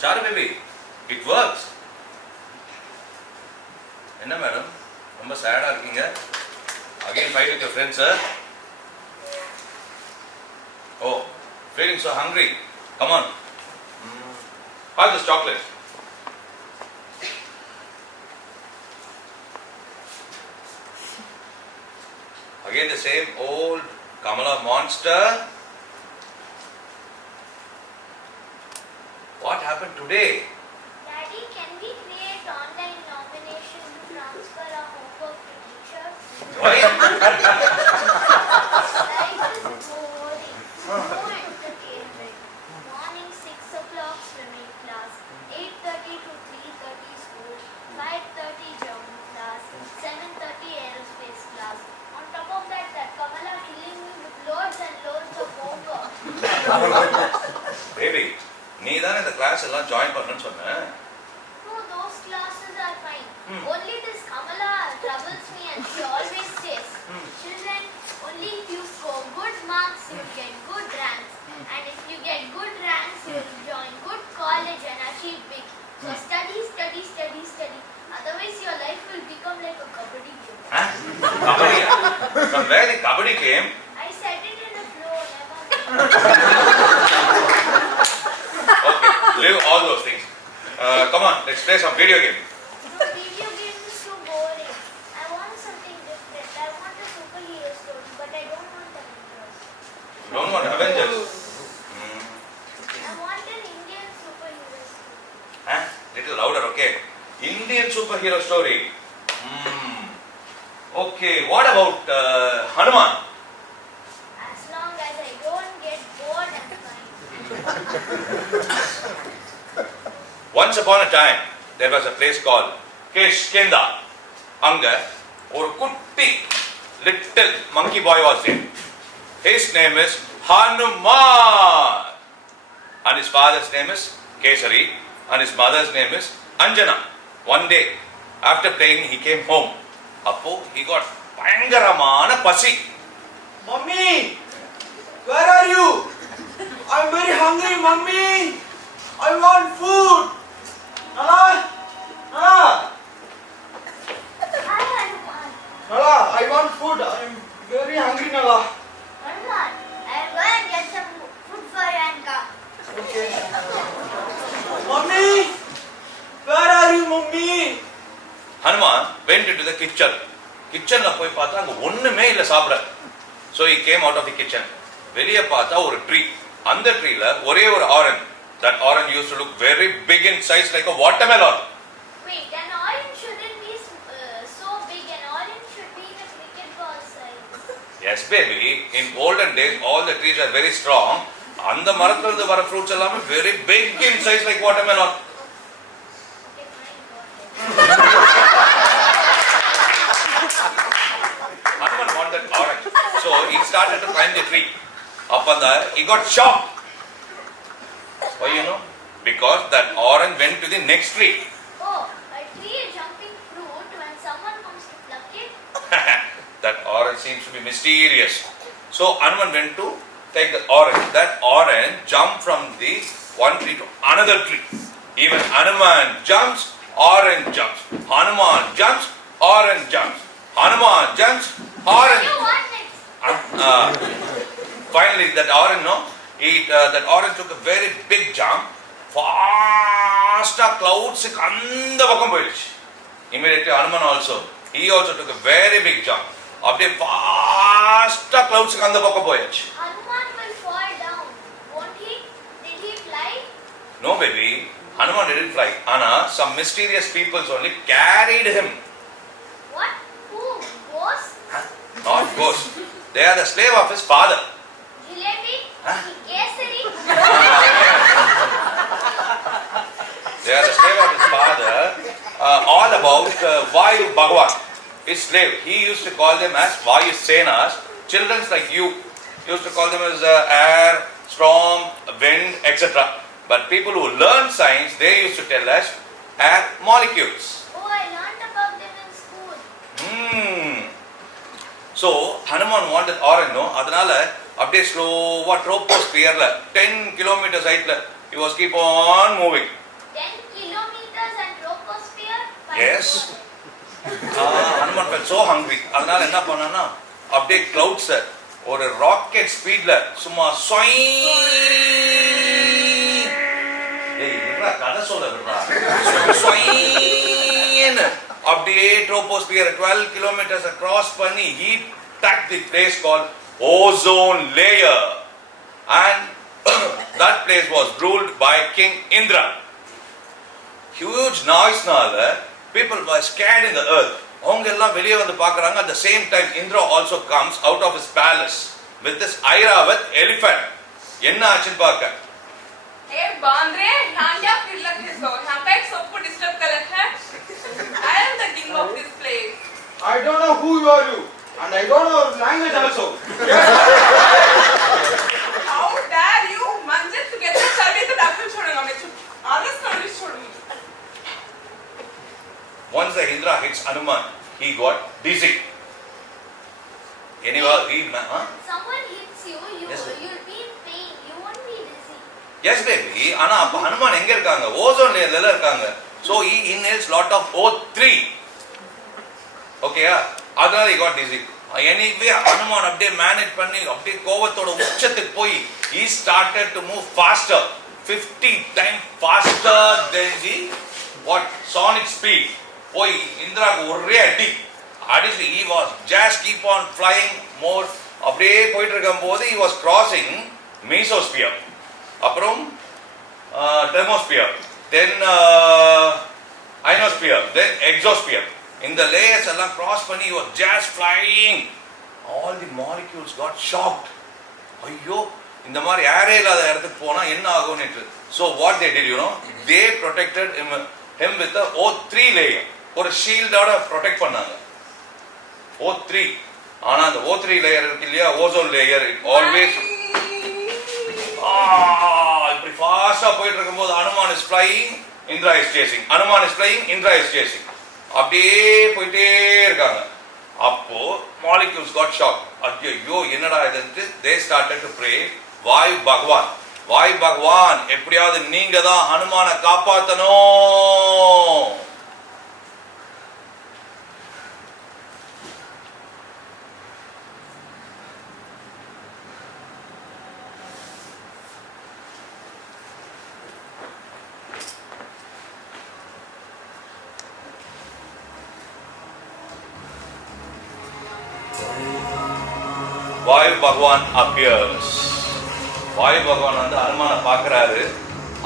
Charu baby, it works. Enna madam? Romba sad ah irukkinga. Again fight with your friends, sir. Oh, feeling so hungry. Come on. Have this chocolate. Again the same old Kamala monster. What happened today? Daddy, can we create online nomination to transfer our homework to teachers? Why? Life is boring. No entertainment. Morning 6 o'clock swimming class, 8:30 to 3:30 school, 5:30 German class, 7:30 aerospace class. On top of that Kamala killing me with loads and loads of homework. Baby, நீ தானே இந்த கிளாஸ் எல்லாம் ஜாயின் பண்ணணும்னு சொன்ன. No, those classes are fine. Only this Kamala troubles me and she always says, children, only if you score good marks, you will get good ranks. And if you get good ranks, you will join good college and achieve big. So study, study, study, study. Otherwise, your life will become like a kabaddi game. Kabaddi? From where the kabaddi came? I said it in the flow, never. Okay, leave all those things. Come on, let's play some video game. No, video games is too boring. I want something different. I want a superhero story, but I don't want Avengers. You don't want Avengers? I want an Indian superhero story. Little louder, okay? Indian superhero story. Okay, what about Hanuman? As long as I don't get bored, I'm fine. Once upon a time, there was a place called Kheaya. Anga, or kutti little monkey boy was there. His name is Hanuman. And his father's name is Kesari. And his mother's name is Anjana. One day, after playing, he came home. Appo, he got Pangaramana Pasi. Mummy, where are you? I'm very hungry, Mummy. I want food. Nala, Nala, Hi, Hanuman. Nala, I want food. I'm very hungry, Nala. Hanuman, I'll go and get some food for you and come. Okay. Mummy, where are you, Mummy? Hanuman went into the kitchen. Kitchen la poi paatha anga onnume illa saapda. So he came out of the kitchen. Veliya paatha oru tree. And the tree la ore oru orange. That orange used to look very big in size like a watermelon. Wait, an orange shouldn't be so big. An orange should be the cricket ball size. Yes baby, in olden days all the trees are very strong. And the marathil the vara fruits ellame very big in size like watermelon. Okay, fine, got it. Hanuman wanted orange. So he started to climb the tree. Up on the, he got shocked. Why you know? Because that orange went to the next tree. Oh, a tree is jumping fruit when someone comes to pluck it. That orange seems to be mysterious. So Hanuman went to take the orange. That orange jumped from the one tree to another tree. Even Hanuman jumps, orange jumps. Hanuman jumps, orange jumps. Hanuman jumps, orange. You want next? Finally, that orange, that orange took a very big jump. Fast clouds kanda vakam poyiduchu. Immediately Hanuman also, he also took a very big jump. Apdiye fast clouds kanda vakam poyiduchu. Hanuman will fall down, won't he? Did he fly? No baby, Hanuman didn't fly. Anna, some mysterious peoples only carried him. What? Who? Ghosts? Not ghosts. They are the slave of his father. Jalebi? Kesari? They are the slave of his father. All about Vayu Bhagavan, his slave. He used to call them as Vaayusanas. Children like you used to call them as air, storm, wind, etc. But people who learn science, they used to tell us air molecules. Oh, I learned about them in school. So Hanuman wanted orange, no? Adanala அப்படியே ஸ்லோவா troposphere 10 kilometers height he was keep on moving. Yes. Hanuman felt so hungry. அதனால என்ன பண்ணானா அப்படியே clouds ஒரு ராக்கெட் ஸ்பீட்ல சும்மா கதை சொல்ல விடுறா அப்படியே troposphere 12 kilometers கிராஸ் பண்ணி he attacked the place called ozone layer and that place was ruled by King Indra. Huge noise nala people were scared in the earth. அவங்க எல்லாம் வெளியே வந்து பார்க்கறாங்க. At the same time Indra also comes out of his palace with this Airavit elephant. என்ன ஆச்சுன்னு பார்க்க. ए बांद्रे यहाँ क्या फिर लग रही हो? यहाँ का एक सबको डिस्टर्ब कर रखा है. I am the king of this place. I don't know who you are you, and I don't know your language also. How dare you? मंजिल to get the service to double छोड़ूंगा मैं चुप. आलस सर्विस छोड़ूंगी. Once the Indra hits Hanuman, he got dizzy. Anyone read Someone hits you, Yes, you'll be in pain. You won't be dizzy. Yes baby. ஆனா அப்ப ஹனுமான் எங்க இருக்காங்க? ஓசோன் லேயர்ல இருக்காங்க. So he inhales lot of O3. Okay, அதனால he got dizzy. Anyway, Hanuman அப்படியே மேனேஜ் பண்ணி அப்படியே கோவத்தோட உச்சத்துக்கு போய் he started to move faster, 50 times faster than the sonic speed. போய் இந்திராக்கு ஒரே அடிச்சு he was just keep on flying more. அப்படியே போயிட்டு இருக்கும்போது he was crossing mesosphere, அப்புறம் thermosphere, then ionosphere, then exosphere. இந்த layers எல்லாம் cross பண்ணி he was just flying. All the molecules got shocked. ஐயோ இந்த மாதிரி ஏரே இல்லாத இடத்துக்கு போனா என்ன ஆகும்னு. So what they did, they protected him with the O3 layer. ஒரு ஷீல்டோட ப்ரொடெக்ட் பண்ணாங்க. O3. ஆனா அந்த O3 லேயர் இருக்கு இல்லையா, ஓசோன் லேயர், ஆல்வேஸ் இப்படி ஃபாஸ்டா போயிட்டு இருக்கும்போது Hanuman is flying, Indira is chasing, Hanuman is flying, Indira is chasing. அப்படியே போயிட்டே இருக்காங்க. அப்போ மாலிக்யூல்ஸ் காட் ஷாக். ஐயோ என்னடா இது? தே ஸ்டார்டட் டு ப்ரே வாயு பகவான், வாயு பகவான் எப்படியாவது நீங்க தான் ஹனுமானை காப்பாத்தணும். வாயு பகவான் appears. வாயு பகவான் வந்து ஹனுமானை பார்க்கிறாரு.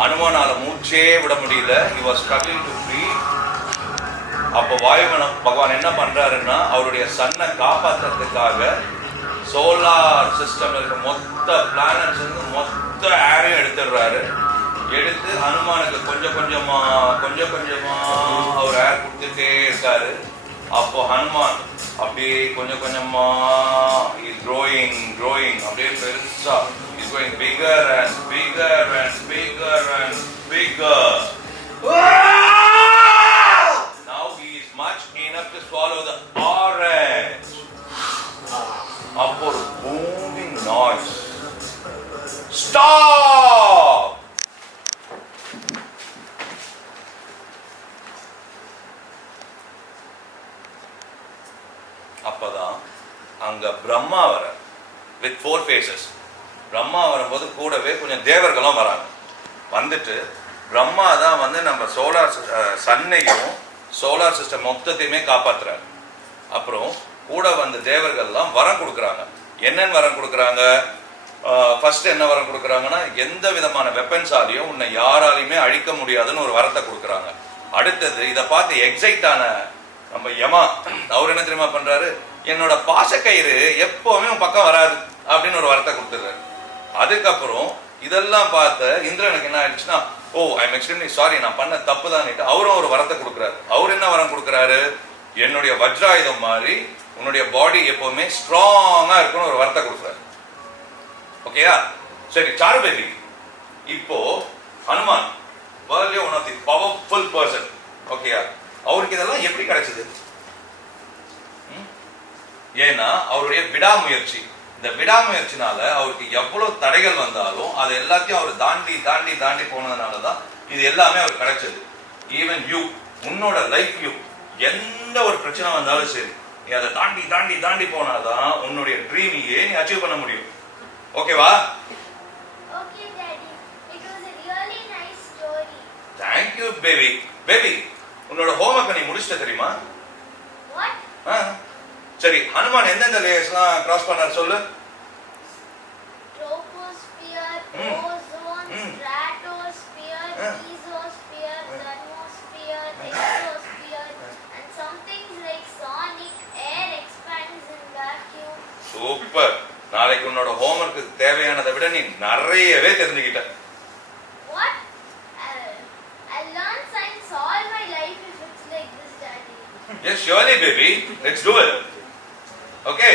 ஹனுமானால மூச்சே விட முடியல. he was struggling to breathe. அப்போ வாயு பகவான் என்ன பண்றாருன்னா அவருடைய சன்னை காப்பாற்றுறதுக்காக சோலார் சிஸ்டம்ல இருக்க மொத்த பிளானட்ஸ் இருந்து மொத்த ஏரையும் எடுத்துடுறாரு. எடுத்து ஹனுமானுக்கு கொஞ்சம் கொஞ்சமா அவர் ஏர் கொடுத்துட்டே இருக்காரு. அப்போ ஹனுமான் அப்படியே கொஞ்சம் கொஞ்சமா is growing அப்படியே பெருசா is going bigger and bigger and bigger and bigger. Now he is much enough to swallow the orange. அப்போ ஒரு booming noise. Stop! அப்பதான் அங்க பிரம்மா வர with 4 faces. பிரம்மா வரும்போது கூடவே கொஞ்சம் தேவர்களும் வராங்க. வந்துட்டு பிரம்மா தான் வந்து நம்ம சோலார் சன்னையும் சோலார் சிஸ்டம் மொத்தத்தையுமே காப்பாத்துறாரு. அப்புறம் கூட வந்த தேவர்கள்லாம் வரம் கொடுக்குறாங்க. என்னன்னு வரம் கொடுக்குறாங்க? ஃபர்ஸ்ட் என்ன வரம் கொடுக்குறாங்கன்னா, எந்த விதமான வெப்பன்ஸாலையும் உன்னை யாராலையுமே அழிக்க முடியாதுன்னு ஒரு வரத்தை கொடுக்குறாங்க. அடுத்தது இதை பார்த்து எக்ஸைட் ஆன நம்ம யமா அவர் என்ன தெரியுமா பண்றாரு? என்னோட பாசக்கயிறு எப்பவுமே உன் பக்கம் வராது அப்படின்னு ஒரு வரத்தை கொடுத்துறாரு. அதுக்கப்புறம் இதெல்லாம் பார்த்த இந்திரனுக்கு என்ன ஆயிடுச்சுன்னா, ஓ ஐ எம் எக்ஸ்ட்ரீம்லி சாரி, நான் பண்ண தப்பு தான். அவரும் ஒரு வரத்தை கொடுக்குறாரு. அவர் என்ன வரம் கொடுக்குறாரு? என்னுடைய வஜ்ராயுதம் மாதிரி உன்னுடைய பாடி எப்பவுமே ஸ்ட்ராங்கா இருக்குன்னு ஒரு வரத்தை கொடுக்குறாரு. ஓகேயா? சரி சாருபேதி, இப்போ ஹனுமான் வேர்ல்ட்லயே one of the powerful person. ஓகேயா? அவருக்கு இதெல்லாம் எப்படி கிடைச்சது? ஏன்னா அவருடைய விடாமுயற்சி. இந்த விடாமுயற்சினால அவருக்கு எவ்வளவு தடைகள் வந்தாலும் அது எல்லாத்தையும் அவர் தாண்டி தாண்டி தாண்டி போனதுனாலதான் இது எல்லாமே அவர் கிடைச்சது. ஈவன் யூ உன்னோட லைஃப்லயும் எந்த ஒரு பிரச்சனை வந்தாலும் சரி நீ அதை தாண்டி தாண்டி தாண்டி போனாதான் உன்னுடைய ட்ரீமையே நீ அச்சீவ் பண்ண முடியும். ஓகேவா? Okay, Daddy. It was a really nice story. Thank you baby. Baby, உன்னோட ஹோம்வொர்க்கை நீ முடிச்சிட்ட தெரியுமா? What? சரி, ஹனுமான் எந்தெந்த லேயர்ஸ்லாம் கிராஸ் பண்ணார் சொல்லு. Troposphere, ozone, stratosphere, mesosphere, thermosphere, exosphere, and some things like sonic, air expands in vacuum. Super. நாளைக்கு உன்னோட ஹோம்வொர்க்கு தேவையானதை விட நீ நிறையவே தெரிஞ்சுக்கிட்ட. What? I'll learn science all my life if it's like this, Daddy. Yes, surely baby. Let's do it. Okay.